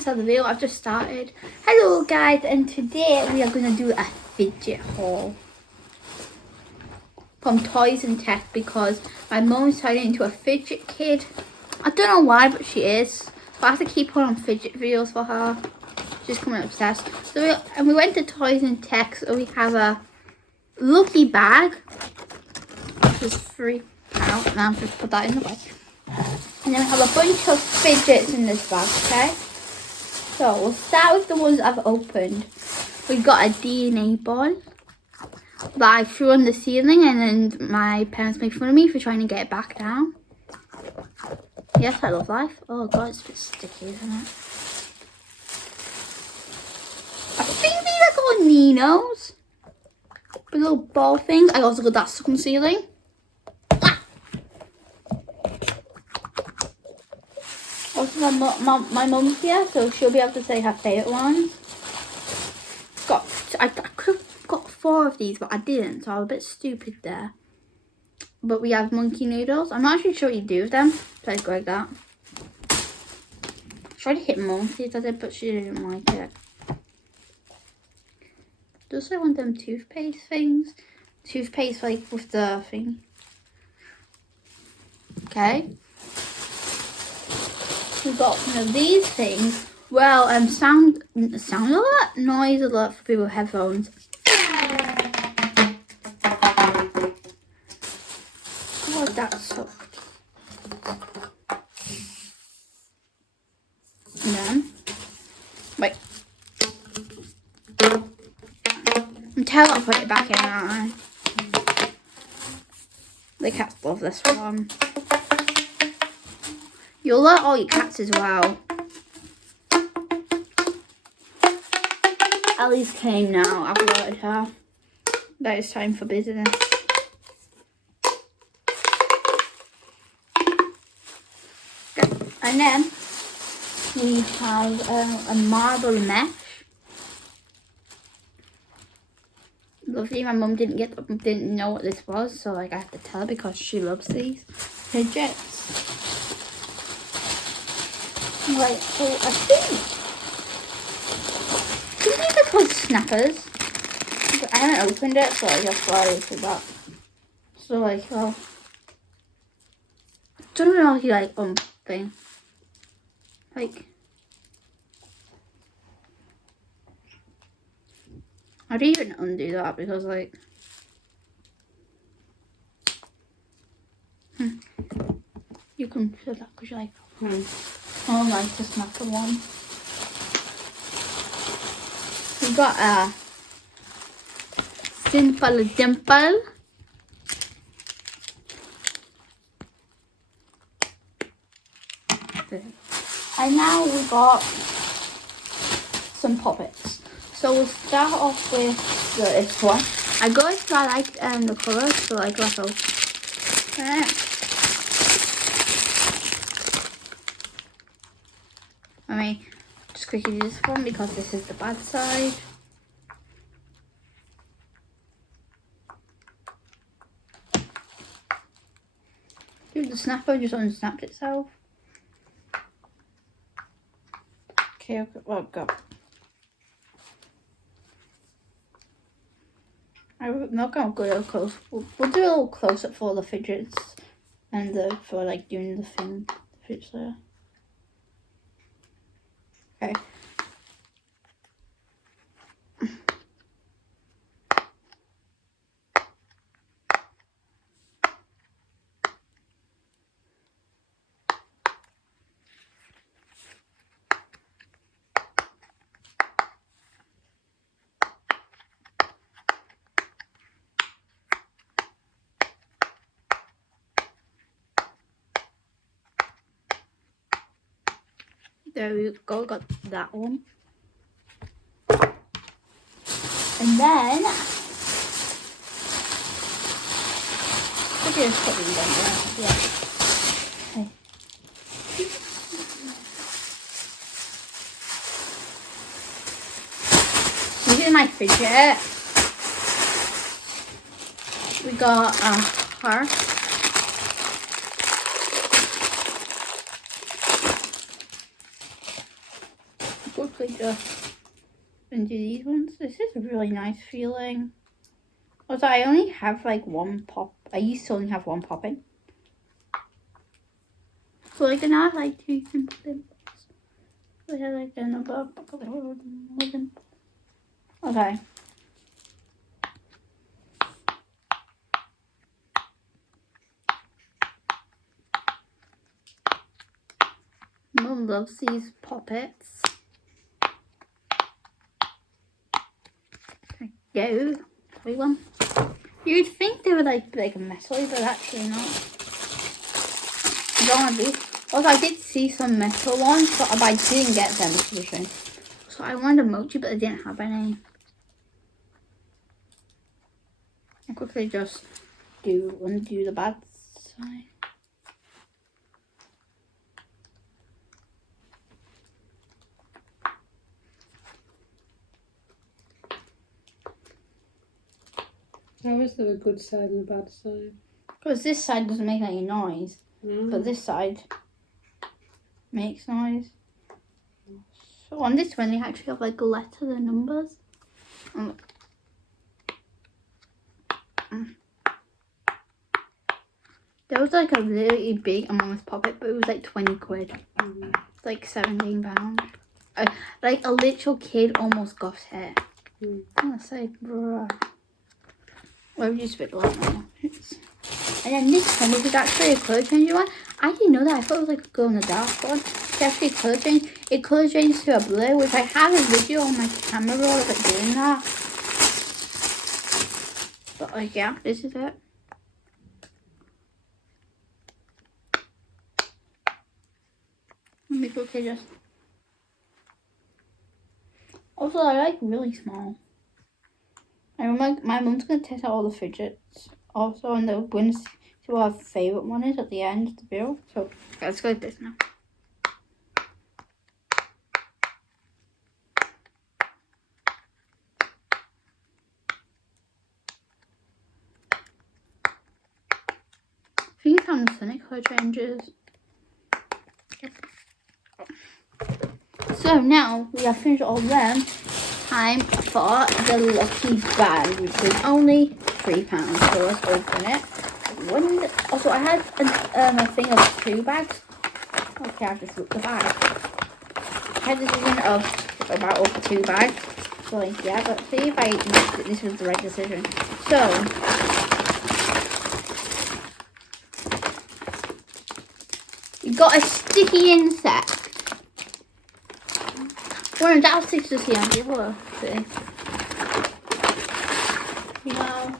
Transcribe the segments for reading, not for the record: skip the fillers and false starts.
start the video. I've just started. Hello guys, and today we are going to do a fidget haul from Toys and Tech because my mom's turning into a fidget kid. I don't know why, but she is. But I have to keep her on fidget videos for her. She's coming obsessed. So we went to Toys and Tech, so we have a lucky bag. Which is £3. Now I'm just put that in the bag. And then we have a bunch of fidgets in this bag, okay? So we'll start with the ones I've opened. We've got a DNA ball that I threw on the ceiling, and then my parents made fun of me for trying to get it back down. Yes, I love life. Oh god, it's a bit sticky, isn't it? I think these are called Ninos. The little ball things. I also got that stuck on the ceiling. Also, my mum's here, so she'll be able to say her favourite ones. I could have got 4 of these, but I didn't, so I was a bit stupid there. But we have monkey noodles. I'm not actually sure what you do with them. So I go like that. I tried to hit mum, see if I did, but she didn't like it. Just like one of them toothpaste things. Toothpaste like with the thing. Okay. We got one of these things. Well, sound alert, noise alert for people with headphones. Oh, that sucked. And then, wait. Until I put it back in, aren't I? The cats love this one. You'll alert all your cats as well. Ellie's came now. I've alerted her that it's time for business. Okay. And then we have a marble mesh. Lovely. My mum didn't know what this was, so like I have to tell her because she loves these fidgets. Right, so I think these are called snappers. But I haven't opened it, so I just thought I opened that. So like, well, I don't know if you like thing. Like, I didn't even undo that because like, you can feel that because you're like, I like the snapper one. We got a simple dimple. And now we got some puppets. So we'll start off with this one. I got it, I like the colours, so like let's open it. I mean, just quickly do this one because this is the bad side. Dude, the snapper just unsnapped itself. Okay, oh god. I'm not gonna go real close. We'll do a little close up for the fidgets and for like doing the thing, the fidgets there. Okay. There we go, got that one. And then I just put these on there. Yeah. Okay. This is my fidget. We got a heart. quickly just undo these ones. This is a really nice feeling. Also, I only have like one pop. I used to only have one pop in. So like now I have like 2 simple dimples. We have like another. Okay. Mum loves these poppets. There you go. Sweet one. You'd think they were like metally, but actually not. Don't be. Also, I did see some metal ones, but I didn't get them for the show. So I wanted a mochi, but I didn't have any. I'll quickly just undo the bad side. How is there a good side and a bad side? Because this side doesn't make any noise, but this side makes noise. So on this one, they actually have like letters and numbers. There was like a really big enormous poppet, but it was like 20 quid. It's like £17. Like a literal kid almost got it. I'm gonna say, bruh. Where would you spit like now? And then this one, which is actually a colour changing one. I didn't know that. I thought it was like a glow in the dark one. It's actually a colour change. It colour changes to a blue, which I have a video on my camera roll of it doing that. But like, yeah, this is it. Let me quickly just. Also, I like really small. And my mum's gonna test out all the fidgets. Also, and we're gonna see what our favourite one is at the end of the video. So, let's go with this now. I think it's on the Sonic colour changes. Yep. So now we have finished all of them. Time for the lucky bag, which is only £3. So let's open it. Also, I had a thing of 2 bags. Okay, I've just looked the bag. I had a decision of about over 2 bags. So like, yeah, but see if this was the right decision. So we got a sticky insect. One of that sticks to see on people. See. No.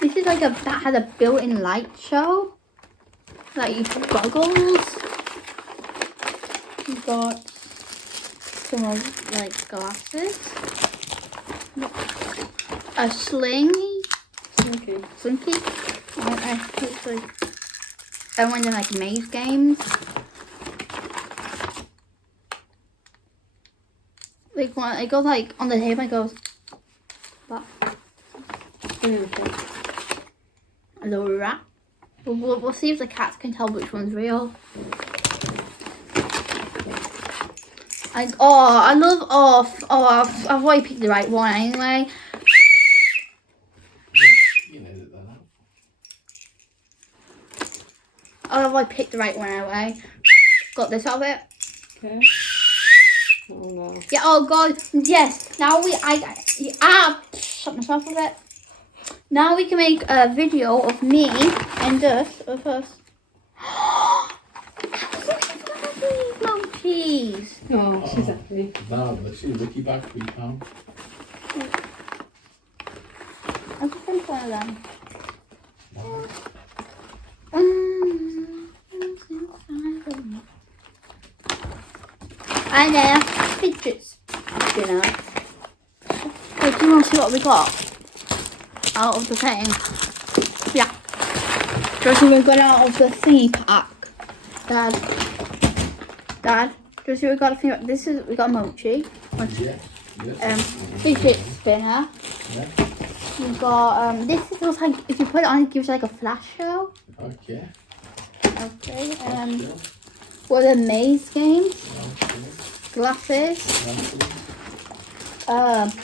This is like that has a built-in light show. Like goggles. You've got some of like glasses. A slinky. Slinky. I went in like maze games. Like when it goes like on the table, it goes. What? A little rat. We'll see if the cats can tell which one's real. I've already picked the right one anyway. I've already picked the right one anyway. Got this out of it. Okay. Oh no. Yeah. Oh god. Yes. Now shut myself a bit. Now we can make a video of me and us of us. No cheese. Oh, she's happy. No, let's see, Ricky back £3. I just think one of them. And then Fidget spinner. Wait, do you want to see what we got out of the thing? Yeah. Just we got out of the thingy pack. Dad, just we got a thing. We got a mochi. Yeah. Fidget spinner. Yeah. We got this is also like if you put it on, it gives you like a flash show. Okay. Okay. Yeah. What are the maze games? Okay. Glasses. Glasses.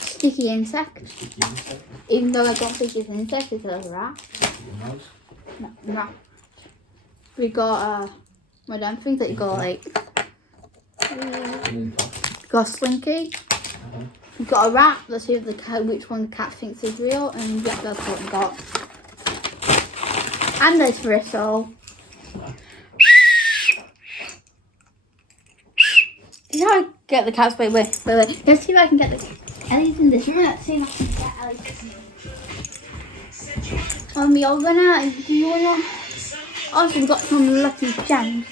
Sticky insect. Sticky insect. Even though I don't think it's an insect, it's a rat. Sticky mouse. No, rat. We got one of them things that you got like. Got a slinky. We got a rat. Let's see if the cat, which one the cat thinks is real, and yeah, that's what we got. And there's Bristle. This is how I get the cats. Wait. Let's see if I can get the Ellie's in this room. Let's see if I can get Ellie. We are gonna. Do you wanna? Also, we got some lucky gems.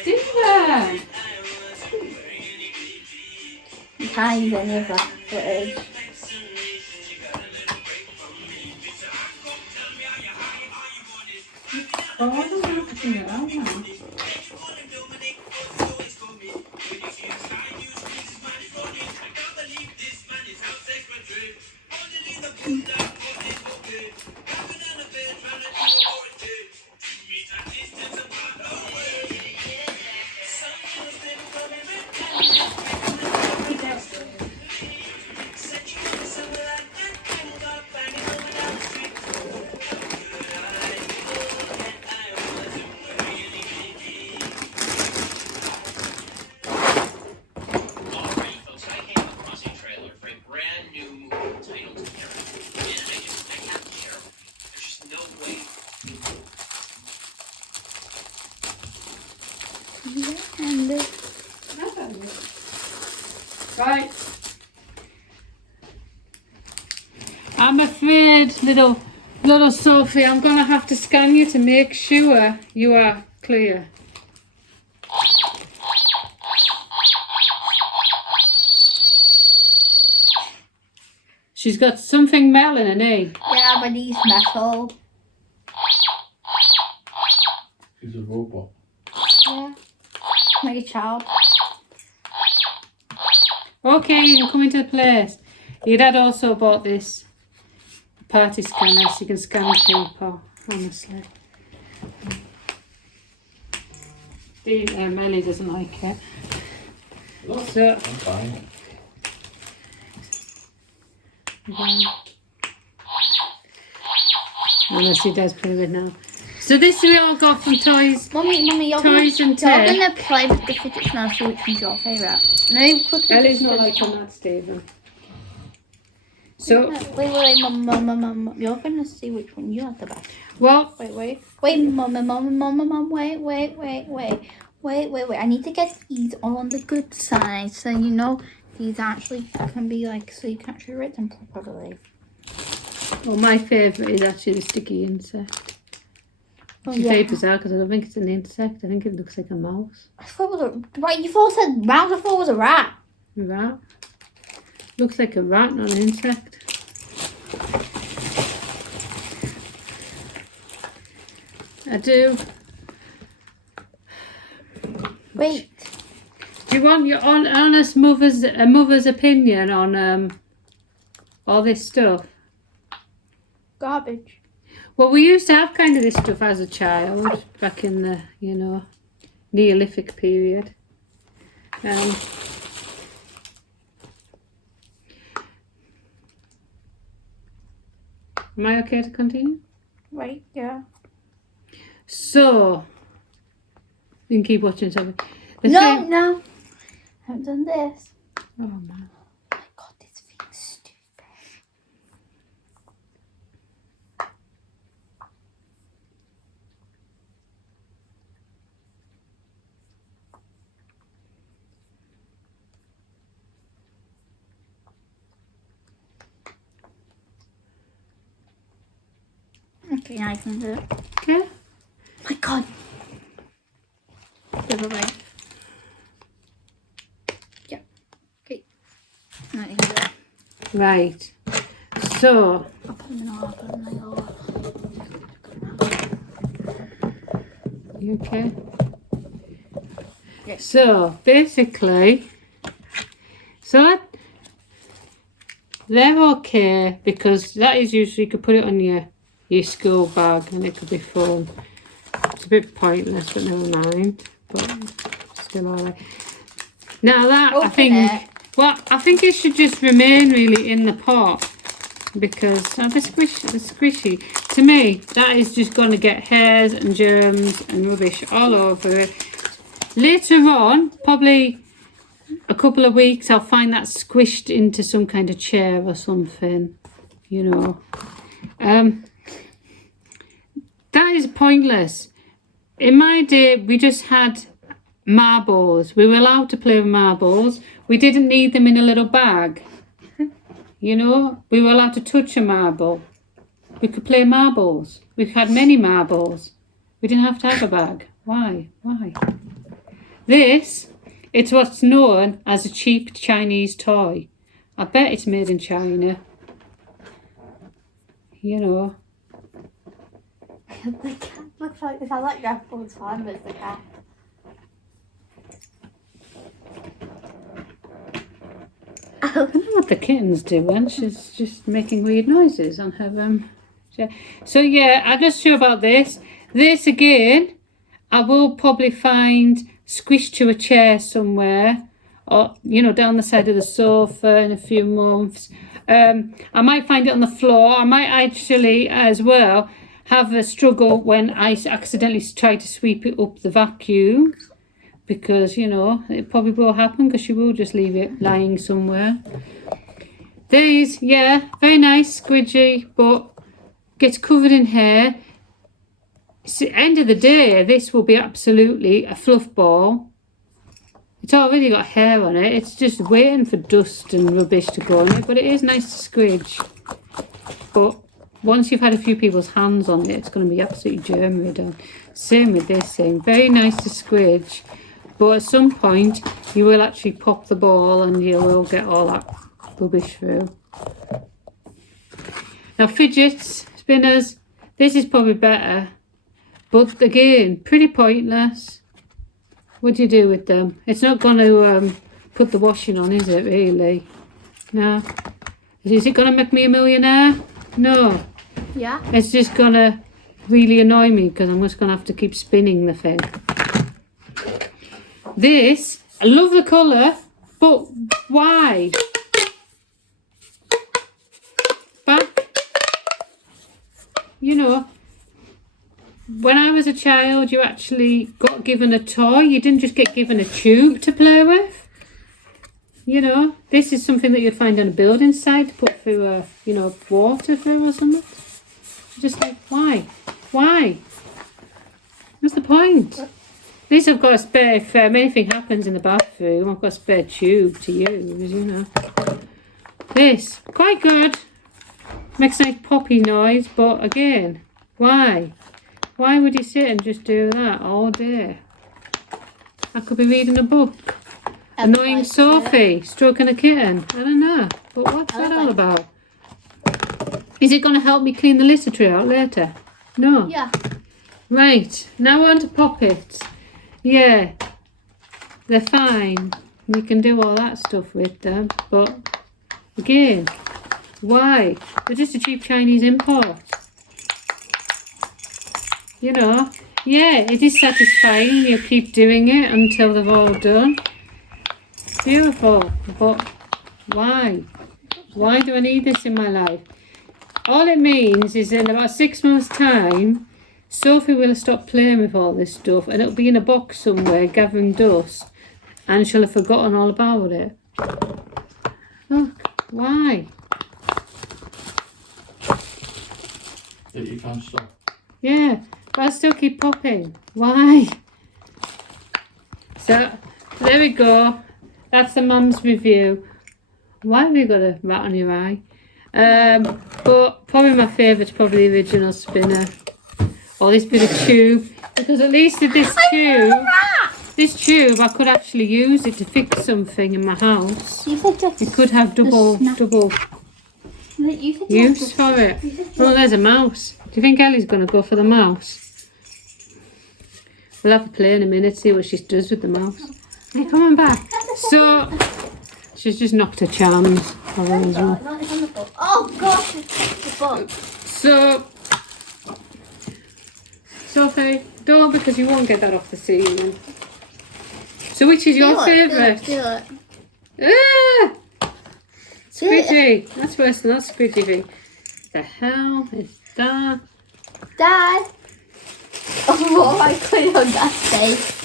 Steven! You can't use any of that footage. Oh, I don't have to turn it on now. Right. I'm afraid, little Sophie, I'm going to have to scan you to make sure you are clear. She's got something metal in her knee. Yeah, but he's metal. She's a robot. Yeah. Like a child. Okay, you can come into the place. Your dad also bought this party scanner so you can scan people, honestly. Ellie doesn't like it. Look, So, I'm fine. unless he does play with it now. So this we all got from Toys. Mummy, you're Toys and you're Tech. gonna play with the fidget spinner, see which one's your favourite. No, put the Ellie's not fidget liking that, Stephen. So, Wait, Mum. You're gonna see which one you like the best. well, Wait, Mum, wait. I need to get these all on the good side, so you know these actually can be like, so you can actually read them properly. well, my favourite is actually the sticky insect. Oh, It's yeah. very bizarre because I don't think it's an insect. I think it looks like a mouse. I thought it was a right. You thought said mouse. I thought it was a rat. A rat. Looks like a rat, not an insect. I do. Wait. Do you want your honest mother's opinion on all this stuff? Garbage. Well, we used to have kind of this stuff as a child back in the Neolithic period. Am I okay to continue? Right. Yeah. So you can keep watching something. No. I haven't done this. Oh man. Oh my God, this feels stupid. Okay, now I can do it. Okay. Oh my God. Give away. Yeah. Okay. Now you can do it. Right. So I'll put them in all. I'll put them in all. you okay? Fidget. So basically, they're okay because that is usually you could put it on your school bag and it could be fun. It's a bit pointless, but never mind. But still alright. Now that I think it should just remain really in the pot because they're squishy. To me, that is just going to get hairs and germs and rubbish all over it. Later on, probably a couple of weeks, I'll find that squished into some kind of chair or something, you know. That is pointless. In my day, we just had marbles. We were allowed to play with marbles. We didn't need them in a little bag. You know, we were allowed to touch a marble. We could play marbles. We had many marbles. We didn't have to have a bag. Why? This, it's what's known as a cheap Chinese toy. I bet it's made in China. You know. The cat looks like this. I like Grandpa's fine, but it's the cat. I don't know what the kitten's doing. She's just making weird noises on her chair. So yeah, I'm not sure about this. This again, I will probably find squished to a chair somewhere, or you know, down the side of the sofa in a few months. I might find it on the floor. I might actually as well have a struggle when I accidentally try to sweep it up the vacuum. Because, you know, it probably will happen because she will just leave it lying somewhere. These, yeah, very nice, squidgy, but gets covered in hair. It's the end of the day, this will be absolutely a fluff ball. It's already got hair on it. It's just waiting for dust and rubbish to go on it. But it is nice to squidge. But once you've had a few people's hands on it, it's going to be absolutely germ-ridden. Same with this thing. Very nice to squidge. But at some point, you will actually pop the ball and you will get all that rubbish through. Now, fidgets, spinners, this is probably better. But again, pretty pointless. What do you do with them? It's not going to put the washing on, is it, really? No. Is it going to make me a millionaire? No. Yeah. It's just going to really annoy me because I'm just going to have to keep spinning the thing. This, I love the colour, but why? Back, you know, when I was a child, you actually got given a toy. You didn't just get given a tube to play with. You know, this is something that you'd find on a building site to put through you know, water through or something. Just like, why? Why? What's the point? At least I've got a spare, if anything happens in the bathroom, I've got a spare tube to use, you know. This, quite good. Makes a nice poppy noise, but again, why? Why would you sit and just do that all day? I could be reading a book. Annoying Sophie, stroking a kitten. I don't know. But what's that all about? Is it going to help me clean the litter tray out later? No. Yeah. Right, now we're on to poppets. Yeah, they're fine. You can do all that stuff with them. But again, why? They're just a cheap Chinese import. You know, yeah, it is satisfying. You keep doing it until they're all done. Beautiful. But why? Why do I need this in my life? All it means is in about 6 months' time, Sophie will have stopped playing with all this stuff and it'll be in a box somewhere gathering dust and she'll have forgotten all about it. Look, why? That you can't stop. Yeah, but I still keep popping. Why? So, there we go. That's the mum's review. Why have you got a rat on your eye? But probably my favourite's probably the original spinner. Or this bit of tube. Because at least with this tube, I could actually use it to fix something in my house. It could have double use for it. Oh, there's a mouse. Do you think Ellie's going to go for the mouse? We'll have to play in a minute, see what she does with the mouse. You're coming back. So, she's just knocked her charms away as well. No, it's on the book. Oh gosh, it's the book. So, Sophie, don't, because you won't get that off the ceiling. So, which is your favourite? Feel it. Ah! Squidgy. That's worse than that squidgy. The hell is that? Dad. Oh, I couldn't on that face.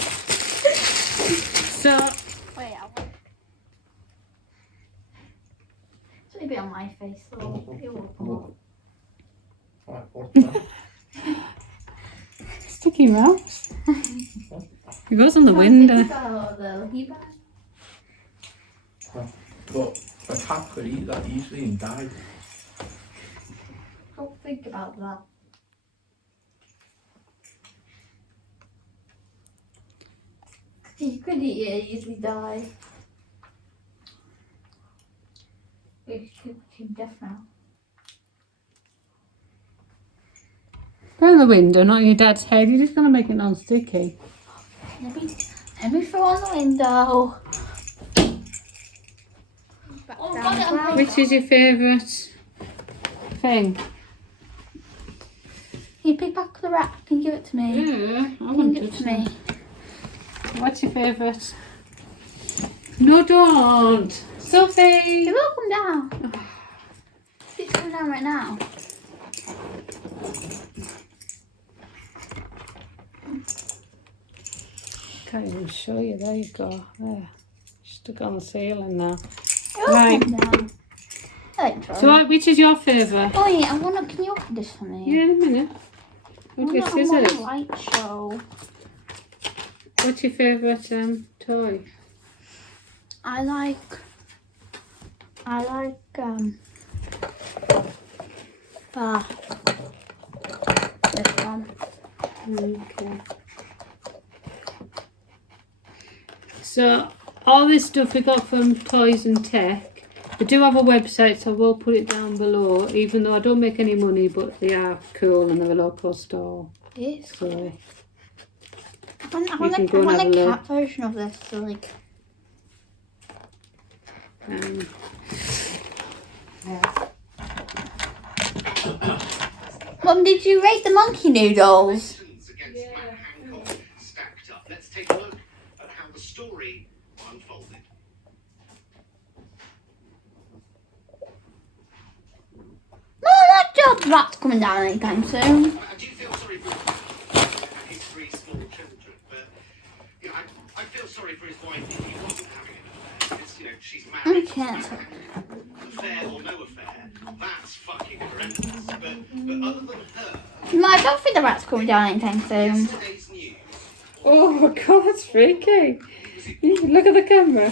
So, Wait, I want. It's only a bit on my face, so it will fall. Right, what's that? Sticky mouse. He goes on the window. But a cat could eat that easily and die. Don't think about that. You could eat it, easily die. It became deaf now. Go in the window, not your dad's head. You're just going to make it non-sticky. Let me throw on the window. Oh, got it on Which is your favourite thing? Can you pick back the wrap? Can you give it to me? Yeah, I Can you want give it it. to me? What's your favourite? No, don't. Sophie! It will come down. It's coming down right now. Can't even show you. There you go. There. Stuck on the ceiling now. It will Right. come down. I like trying. So, which is your favourite? Oh yeah, I wanna. Can you open this for me? Yeah, in a minute. Want your I want scissors? a light show. What's your favourite toy? I like this one. Okay. So, all this stuff we got from Toys and Tech. They do have a website, so I will put it down below, even though I don't make any money, but they are cool and they're a local store. Yes. So, I You can go and want have a a look. cat version of this. So like, Mum, did you rate the monkey noodles? Stacked up. Let's take a look at how the story unfolded. No, that job rat's coming down anytime soon. I do feel sorry for his three small children, but you know, I feel sorry for his wife if he wasn't having an affair. Because, you know, she's I married. can't. Affair or no affair, that's fucking horrendous. But other than her, No, I don't think the rat's coming down anytime soon. yesterday's news. oh my god, that's freaky. Look at the camera.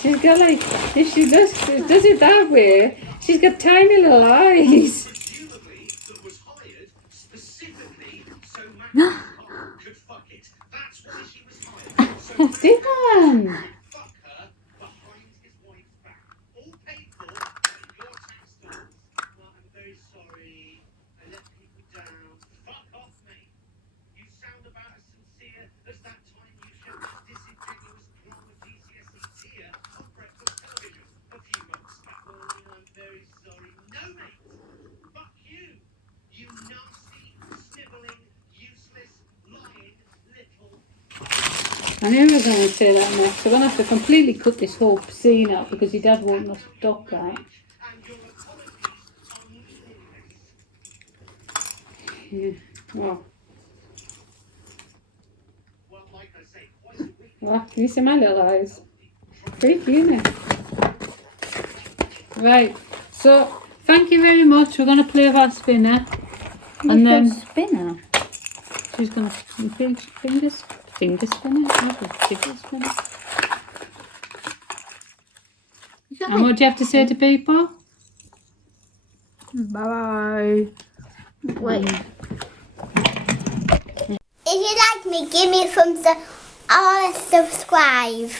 She's got like, if she does it that way, she's got tiny little eyes. Presumably that was hired specifically so Matt could fuck it. That's why she was hired. So Dylan. fuck her behind his wife's back. All paid for by your tax dollars. Well, I'm very sorry. I let people down. Fuck off, mate. You sound about as sincere as that time you showed this disingenuous drama GCSE tier on breakfast television a few months back. Oh, I'm very sorry. No, mate. Fuck you. You nasty, snivelling, useless, lying, little... I knew we were going to say that next. We're going to have to completely cut this whole scene out because your dad won't let us stop right. And your apologies are meaningless. Yeah. Well, Well, like I say, twice a week. well, can you see my little eyes? Freaky, isn't it? Right. So, thank you very much. We're going to play with our spinner. And then spinner. she's going to finger spinner. Fidget spinner. And what do you have to say to people? Bye. Wait. If you like me, give me a thumbs up or subscribe.